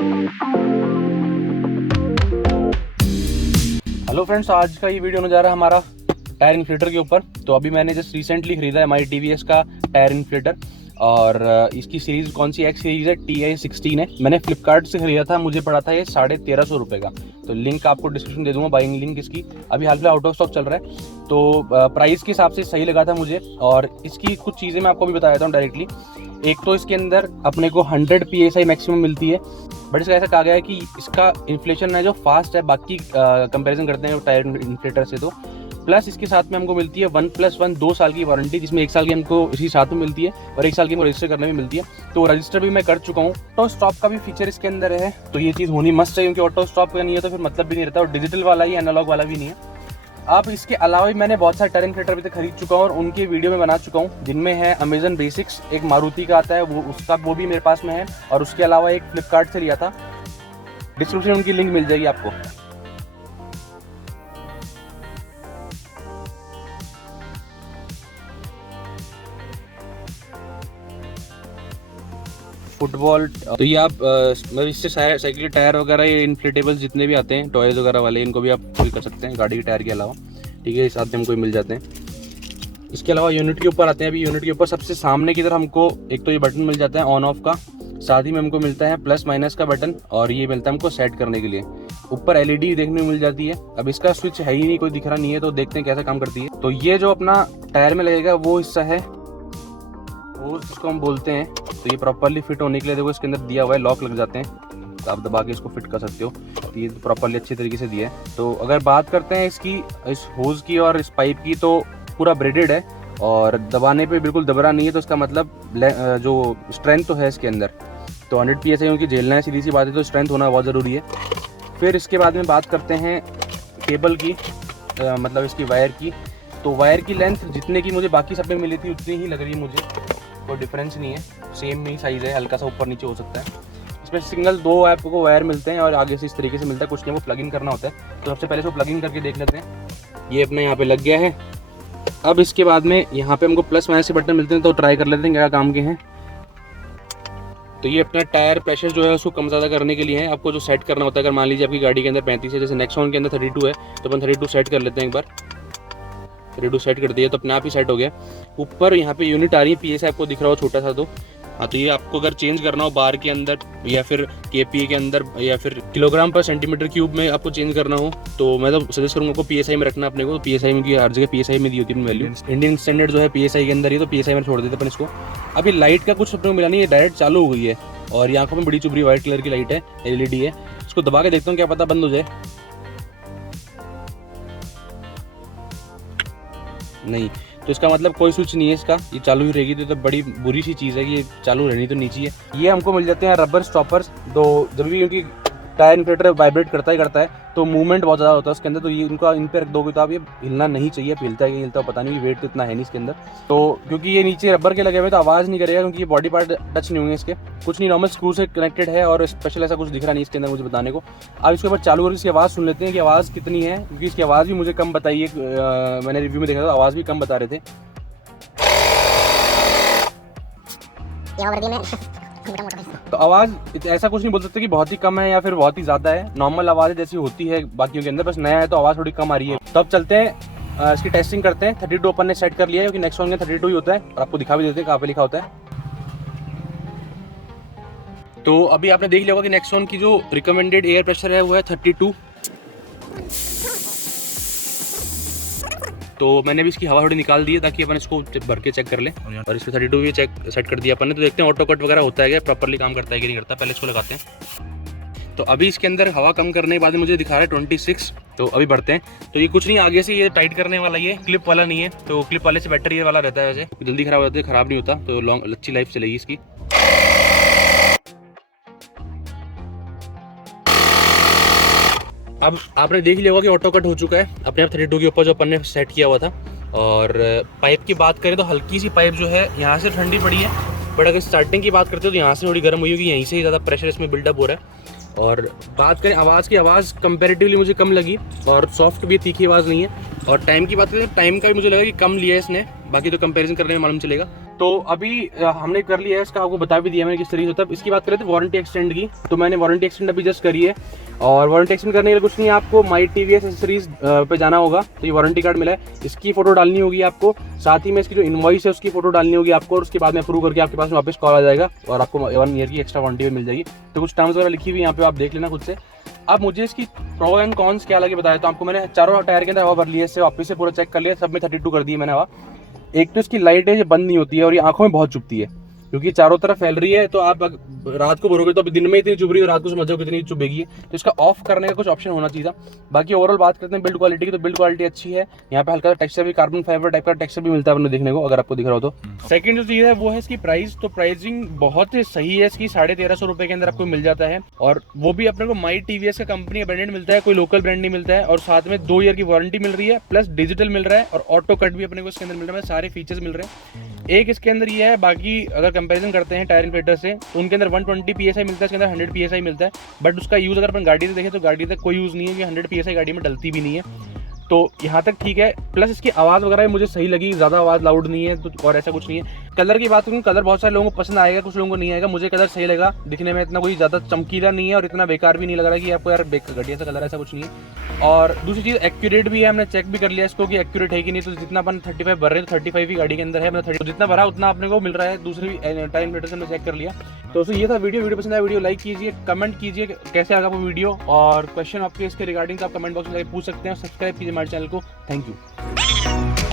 Hello friends, आज का ये वीडियो होने जा रहा है हमारा टायर इन्फ्लेटर के ऊपर। तो अभी मैंने जस्ट रिसेंटली खरीदा है हमारी TVS का टायर इन्फ्लेटर, और इसकी सीरीज़ कौन सी एक्स सीरीज़ है, TI16 है। मैंने फ्लिपकार्ट से खरीदा था, मुझे पड़ा था ये 1350 रुपये का। तो लिंक आपको डिस्क्रिप्शन दे दूंगा, बाइंग लिंक इसकी। अभी हाल फिलहाल आउट ऑफ स्टॉक चल रहा है, तो प्राइस के हिसाब से सही लगा था मुझे। और इसकी कुछ चीज़ें मैं आपको भी बता देता हूँ डायरेक्टली। एक तो इसके अंदर अपने को 100 PSI मैक्सिमम मिलती है, बट इसका ऐसा कहा गया है कि इसका इन्फ्लेशन है जो फास्ट है बाकी कंपैरिजन करते हैं टायर इन्फ्लेटर से। तो प्लस इसके साथ में हमको मिलती है 1+1 2 साल की वारंटी, जिसमें 1 साल की हमको इसी साथ में मिलती है और 1 साल की हमको रजिस्टर करने में मिलती है। तो रजिस्टर भी मैं कर चुका हूँ। ऑटो स्टॉप का भी फीचर इसके अंदर है, तो ये चीज़ होनी मस्ट है, क्योंकि ऑटो स्टॉप का नहीं है तो फिर मतलब भी नहीं रहता। और डिजिटल वाला ही, एनालॉग वाला भी नहीं है। अब इसके अलावा भी मैंने बहुत सारे टायर इन्फ्लेटर अभी तक खरीद चुका हूँ और उनके वीडियो में बना चुका हूँ, जिनमें है अमेजन बेसिक्स, एक मारुति का आता है वो भी मेरे पास में है, और उसके अलावा एक फ्लिपकार्ट से लिया था। डिस्क्रिप्शन उनकी लिंक मिल जाएगी आपको। फुटबॉल, तो ये आप मतलब इससे साइकिल के टायर वगैरह, ये इन्फ्लेटेबल्स जितने भी आते हैं टॉयज वगैरह वाले, इनको भी आप फिल कर सकते हैं गाड़ी के टायर के अलावा। ठीक है, इस साथ में हमको मिल जाते हैं। इसके अलावा यूनिट के ऊपर आते हैं। अभी यूनिट के ऊपर सबसे सामने की तरफ हमको एक तो ये बटन मिल जाता है ऑन ऑफ का, साथ ही में हमको मिलता है प्लस माइनस का बटन, और ये मिलता है हमको सेट करने के लिए। ऊपर LED देखने को मिल जाती है। अब इसका स्विच है ही नहीं, कोई दिख रहा नहीं है, तो देखते हैं कैसा काम करती है। तो ये जो अपना टायर में लगेगा वो हिस्सा है, वो जिसको हम बोलते हैं। तो ये प्रॉपरली फिट होने के लिए देखो इसके अंदर दिया हुआ है, लॉक लग जाते हैं, तो आप दबा के इसको फिट कर सकते हो। ये प्रॉपरली अच्छे तरीके से दिया है। तो अगर बात करते हैं इसकी, इस होज की और इस पाइप की, तो पूरा ब्रेडेड है और दबाने पे बिल्कुल दबरा नहीं है। तो इसका मतलब जो स्ट्रेंथ तो है इसके अंदर, तो 100 PSI क्योंकि झेलना है, सीधी सी बात है, तो स्ट्रेंथ होना बहुत ज़रूरी है। फिर इसके बाद में बात करते हैं केबल की, मतलब इसकी वायर की। तो वायर की लेंथ जितने की मुझे बाकी सब में मिली थी उतनी ही लग रही है मुझे, कोई डिफरेंस नहीं है, सेम ही साइज़ है, हल्का सा ऊपर नीचे हो सकता है। इसमें सिंगल 2 आपको वायर मिलते हैं और आगे से इस तरीके से मिलता है, कुछ नहीं, वो प्लग इन करना होता है। तो सबसे पहले इसको प्लग इन करके देख लेते हैं। ये अपने यहाँ पे लग गया है। अब इसके बाद में यहाँ पे हमको प्लस माइनस के बटन मिलते हैं, तो ट्राई कर लेते हैं क्या काम के हैं। तो ये अपना टायर प्रेशर जो है उसको कम ज़्यादा करने के लिए है। आपको जो सेट करना होता है, अगर मान लीजिए आपकी गाड़ी के अंदर 35 है, जैसे नेक्सॉन के अंदर 32 है, तो अपन 32 सेट कर लेते हैं एक बार। 32 सेट कर दिया तो अपने आप ही सेट हो गया। ऊपर यहाँ पे यूनिट आ रही है, PSI आपको दिख रहा हो छोटा सा। तो हाँ, तो ये आपको अगर चेंज करना हो बार के अंदर या फिर KPA के अंदर या फिर किलोग्राम पर सेंटीमीटर क्यूब में आपको चेंज करना हो, तो मैं तो सजेस्ट करूँगा आपको PSI में रखना अपने को। तो PSI में, हर जगह PSI में दी होती है वैल्यू। इंडियन स्टैंडर्ड जो है PSI के अंदर ही, तो PSI में छोड़ देते अपन इसको। अभी लाइट का कुछ अपने को मिला नहीं है, डायरेक्ट चालू हो गई है और ये आंखों में बड़ी चुभ रही, व्हाइट कलर की लाइट है, LED है। इसको दबा के देखता हूँ, क्या पता बंद हो जाए। नहीं, तो इसका मतलब कोई स्विच नहीं है इसका, ये चालू ही रहेगी। तो बड़ी बुरी सी चीज़ है कि ये चालू रहनी तो नीचे है। ये हमको मिल जाते हैं रबर स्टॉपर्स। तो जब भी क्योंकि टायर इन्फ्लेटर वाइब्रेट करता है, तो मूवमेंट बहुत ज़्यादा होता है उसके अंदर, तो ये इनका इन पर रख दोगे तो आप, ये हिलना नहीं चाहिए। हिलता है कि हिलता पता नहीं, वेट तो इतना है नहीं इसके अंदर। तो क्योंकि ये नीचे रबर के लगे हुए तो आवाज़ नहीं करेगा, क्योंकि ये बॉडी पार्ट टच नहीं होंगे इसके, कुछ नहीं, नॉर्मल स्क्रू से कनेक्टेड है और स्पेशल ऐसा कुछ दिख रहा नहीं इसके अंदर मुझे बताने को। अब इसके बाद चालू करके इसकी आवाज़ सुन लेते हैं कि आवाज़ कितनी है, क्योंकि इसकी आवाज़ भी मुझे कम बताई है। मैंने रिव्यू में देखा था, आवाज़ भी कम बता रहे थे। तो आवाज़ ऐसा कुछ नहीं बोल सकते कि बहुत ही कम है या फिर बहुत ही ज़्यादा है, नॉर्मल आवाज़ जैसी होती है बाकियों के अंदर, बस नया है तो आवाज़ थोड़ी कम आ रही है। तो अब चलते हैं इसकी टेस्टिंग करते हैं। 32 अपन ने सेट कर लिया है, क्योंकि नेक्स्ट वन में 32 ही होता है, और आपको दिखा भी देते हैं कहाँ पे लिखा होता है। तो अभी आपने देख लिया होगा कि नेक्सॉन की जो रिकमेंडेड एयर प्रेशर है वो है 32। तो मैंने भी इसकी हवा थोड़ी निकाल दी है ताकि अपन इसको भर के चेक कर लें, और इसमें 32 भी चेक सेट कर दिया अपन ने। तो देखते हैं ऑटो कट वगैरह होता है क्या, प्रॉपर्ली काम करता है कि नहीं करता। पहले इसको लगाते हैं। तो अभी इसके अंदर हवा कम करने के बाद मुझे दिखा रहा है 26। तो अभी बढ़ते हैं। तो ये कुछ नहीं, आगे से ये टाइट करने वाला, ये क्लिप वाला नहीं है, तो क्लिप वाले से बेटर ये वाला रहता है। वैसे जल्दी खराब होता है, खराब नहीं होता, तो लॉन्ग अच्छी लाइफ चलेगी इसकी। अब आपने देख लिया होगा कि ऑटो कट हो चुका है अपने आप 32 के ऊपर जो अपन ने सेट किया हुआ था। और पाइप की बात करें तो हल्की सी पाइप जो है यहाँ से ठंडी पड़ी है, बट अगर स्टार्टिंग की बात करते हो तो यहाँ से थोड़ी गर्म हुई होगी, यहीं से ही ज़्यादा प्रेशर इसमें बिल्डअप हो रहा है। और बात करें आवाज़ की, आवाज़ कंपैरेटिवली मुझे कम लगी, और सॉफ्ट भी, तीखी आवाज़ नहीं है। और टाइम की बात करें तो टाइम का भी मुझे लगा कि कम लिया है इसने, बाकी तो कंपैरिजन करने में मालूम चलेगा। तो अभी हमने कर लिया है इसका, आपको बता भी दिया मैंने किस तरीके से होता है। इसकी बात करें तो वारंटी एक्सटेंड की, तो मैंने वारंटी एक्सटेंड अभी जस्ट करी है। और वारंटी एक्सटेंड करने के लिए कुछ नहीं है, आपको माई टीवीएस एसेसरीज पे जाना होगा, तो ये वारंटी कार्ड मिला है, इसकी फोटो डालनी होगी आपको, साथ ही में इसकी जो इनवॉइस है उसकी फोटो डालनी होगी आपको, और उसके बाद में अप्रूव करके आपके पास में वापस कॉल आ जाएगा और आपको 1 ईयर की एक्स्ट्रा वारंटी भी मिल जाएगी। तो कुछ टर्म्स वगैरह लिखी हुई यहाँ पे आप देख लेना खुद से। अब मुझे इसकी प्रो एंड कॉन्स क्या लगे बताया, तो आपको मैंने चारों टायर के अंदर हवा भर ली है, इससे वापस से पूरा चेक कर लिया, सब में 32 कर दी है मैंने हवा। एक तो इसकी लाइट है ये बंद नहीं होती है और ये आंखों में बहुत चुभती है, क्योंकि चारों तरफ फैल रही है। तो आप रात को भरोगे तो अभी दिन में इतनी चुभ रही है, रात को समझ जाओ कितनी चुभेगी। तो इसका ऑफ करने का कुछ ऑप्शन होना चाहिए था। बाकी ओवरऑल बात करते हैं बिल्ड क्वालिटी की, तो बिल्ड क्वालिटी अच्छी है। यहाँ पे हल्का टेक्सचर भी कार्बन फाइबर टाइप का टेक्सचर भी मिलता है अपने देखने को, अगर आपको दिख रहा हो तो। सेकंड जो चीज़ है वो है इसकी प्राइस, तो प्राइसिंग बहुत सही है इसकी, 1350 रुपये के अंदर आपको मिल जाता है। और वो भी अपने को माई टीवीएस का कंपनी ब्रांडेड मिलता है, कोई लोकल ब्रांड नहीं मिलता है। और साथ में 2 ईयर की वारंटी मिल रही है, प्लस डिजिटल मिल रहा है, और ऑटो कट भी अपने को इसके अंदर मिल रहा है, सारे फीचर्स मिल रहे हैं। एक इसके अंदर ये है, बाकी अगर कंपैरिजन करते हैं टायर इन्फ्लेटर से, तो उनके अंदर 120 PSI मिलता है, इसके अंदर 100 PSI मिलता है। बट उसका यूज़ अगर अपन गाड़ी से देखें तो गाड़ी तक कोई यूज़ नहीं है, कि 100 PSI गाड़ी में डलती भी नहीं है। तो यहाँ तक ठीक है। प्लस इसकी आवाज़ वगैरह भी मुझे सही लगी, ज़्यादा आवाज़ लाउड नहीं है तो, और ऐसा कुछ नहीं है। कलर की बात करूँ, कलर बहुत सारे लोगों को पसंद आएगा, कुछ लोगों को नहीं आएगा। मुझे कलर सही लगा, दिखने में इतना कोई ज़्यादा चमकीला नहीं है और इतना बेकार भी नहीं लग रहा है कि आपको यार घटिया सा कलर, ऐसा कुछ नहीं है। और दूसरी चीज़ एक्यूरेट भी है, हमने चेक भी कर लिया इसको कि एक्यूरेट है कि नहीं। तो जितना अपन 35 भर रहे हैं तो 35 ही गाड़ी के अंदर है, मतलब जितना भरा उतना अपने को मिल रहा है। दूसरी टाइम लेटर से हमने चेक कर लिया। तो ये था वीडियो पसंद आया वीडियो लाइक कीजिए, कमेंट कीजिए कैसे लगा आपको वीडियो, और क्वेश्चन आपके इसके रिगार्डिंग तो आप कमेंट बॉक्स में पूछ सकते हैं। सब्सक्राइब कीजिए हमारे चैनल को। Thank you.